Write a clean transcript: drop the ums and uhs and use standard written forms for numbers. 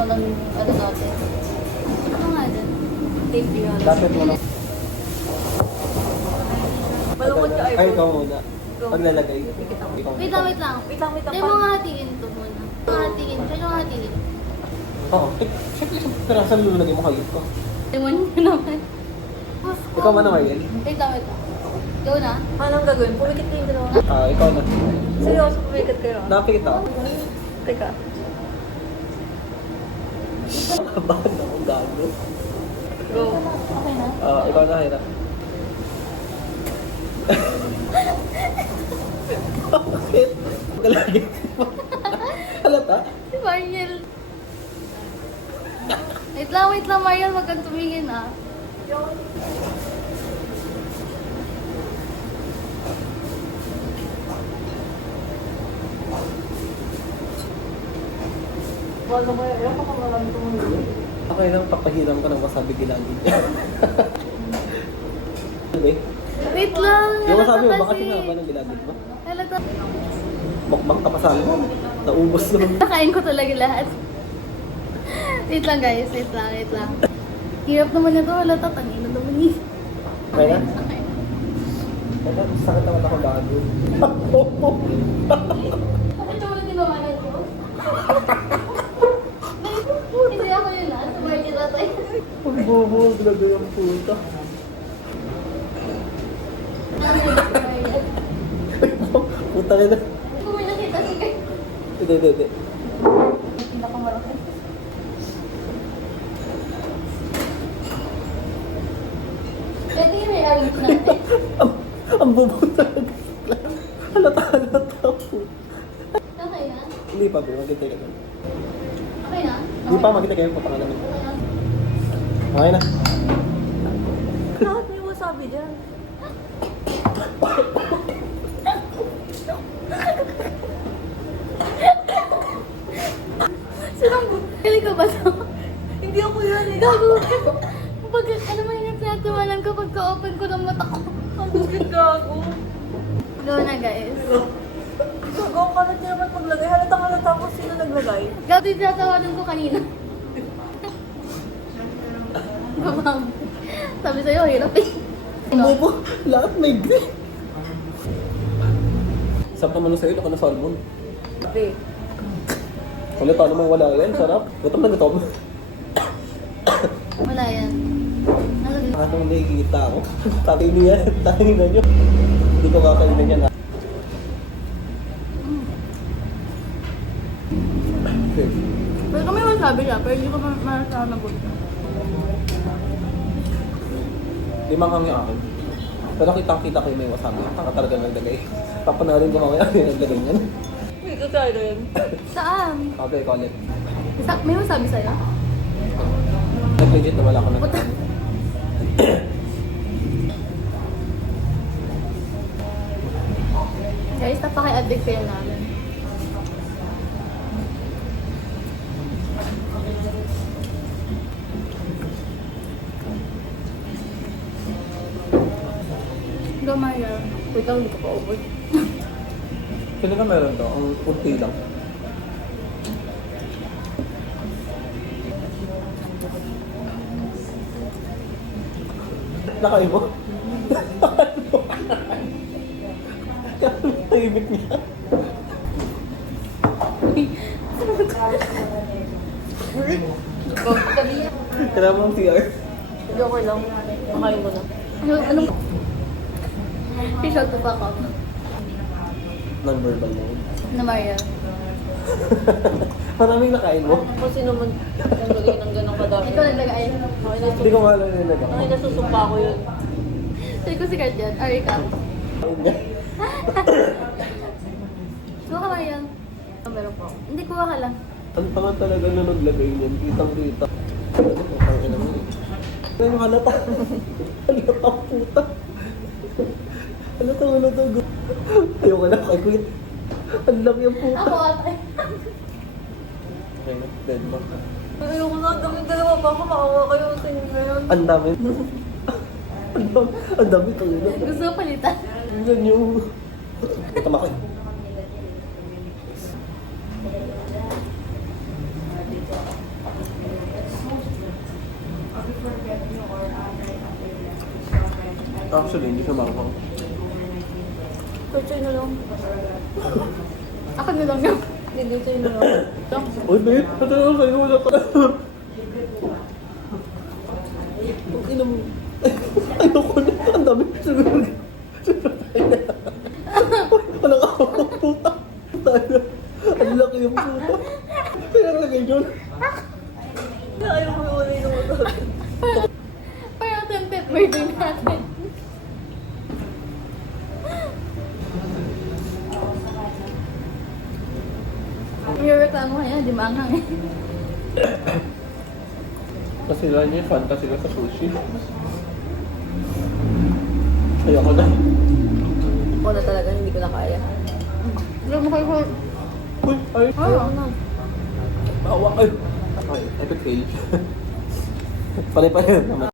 Ano natin? Ano nga dyan? Tape yun. Lapit mo na. Malungkot ka, Ay, ikaw muna. Paglalagay. Ikaw. Wait lang, wait lang. Wait lang. Hindi mo nga hatiin ito muna. Mga hatiin. Siya yung hatiin. Oo. Siyempre, pero saan lulagay mo hayop ko? Limon mo naman. Ikaw man naman yan. Wait lang, wait lang. Ikaw na? Anong gagawin? Pumikit na yung dalawa. Ikaw na. Seryoso, pumikit kayo. Nakita. Teka. Bakit akong gago? Go. Okay na? Ikaw na, Hira. Bakit? Galagay mo. Halata? Si Mariel. Wait lang, Mariel. Wag kang tumingin, ah. Bago mo, ayaw pa kung marami tumulong. Okay lang, papahiram ka ng wasabi gilagid. Hindi. Wait lang. Yung wasabi mo, halata baka kasi. sinaba ng gilagid mo. Halata. Mukbang kapasal mo. Naubos naman. Nakain ko talaga lahat. Wait lang, guys. Wait lang. Hirap naman na to. Halata. Tangina naman eh. Okay na? Okay. Kaya sakit naman ako gago. Bakit ito wala tinawanan ko? Hindi ako yun, ah. Sabay kita tayo. Ang bobo, talaga yung puta. Puta ka na. Kung may nakita si Kay. Hindi. Pinakamalaki. Pwede yung may alis natin. Ang bobo talaga. Halata po. Okay na? Hindi pa, bro. Magkita ka doon. Okay na? Hindi pa, magkita kayo. Papangalan mo. Okay na? Okay na. Lahat may wasabi dyan. Sinong Kali ka ba to? Hindi ako yan eh. Gago. Pag, ano mo yung tinatawanan ko pagka-open ko ng mata ko. Ang bukit gago. Go na, guys. Gago, ang kalat niya naman paglagay. Halata ko sino naglagay. Gago yung tinatawanan ko kanina. Babam. Sabi sa'yo, hirap eh. Ang bobo. Lahat may green. Sarap naman sa'yo. Ito ka na salmon. Sabi. Halata naman wala yan. Sarap. Gutom na gutom. Wala yan. Nasa dito. Anong nakikita ako? Tatay niya. Tatay na nyo. Hindi ko kakainin yan. Okay. Pero kami masabi siya, pero hindi ko masasabi na buto. Limang hangin akin. Pero kita ko yung may wasabi. Taka talaga naglagay. Papanarin ko mamaya yung naglagay niyan. Ito tayo rin. Saan? Okay, call it. May masabi sa'yo? Nag-legit na wala ko na. Puta. Guys, napaka-addict kayo namin. Go, Maria. Wait lang, hindi ko pa over. Sino na meron to? Ang kunti lang. Nakain mo? Nakain mo? Tahimik niya. Kailangan mo ang CR. Joke lang. Makain mo na. Anong... Fish out to back up. Non-verbal mode. Na Maria. Maraming nakain mo? Kung sino man naglagay ng ganong kadami. Ikaw naglagay. Hindi ko mahalo na nilagay. Ay, nasusumpa ko yun. Sabi ko si Kurt yan. Or ikaw. Kuha ka Maria. Meron po. Hindi, kuha ka lang. Ang tanga talaga na naglagay niyan. Kitang-kita. Ang ina mo eh. Ano halata? Halata ang puta. Halata. Ayoko na, I-quit. Ang laki ang puta. Ako ate. Okay na, dead mo. Ayoko na, ang dami dalawa pa ako. Makawa kayo sa inyo ngayon. Ang dami. Ang dami kayo na. Gusto ko palitan. Yan yung... Tama ko. Actually, hindi siya maanghang. Pechay na lang. Akin na lang yun. Hindi, pechay na lang. Uy, babe, ito na lang sa'yo. Wala ka. Ang ina mo. Ayoko na. Ang dami. Walang ako. Puta. Puta. Ang laki yung puta. Kaya nalagay yun. Ayaw ko yung wala yung motor. Parang 10th birthday natin. May reklamo ka yan, di maanghang eh. Kasi lang niya, fantasy ka sa sushi. Ayoko na. Ako na talaga, hindi ko na kaya. Hindi mo kayo. Uy, ay. Ayaw na. Bawa. Ay. Ay, epic fail. Pare-pare naman.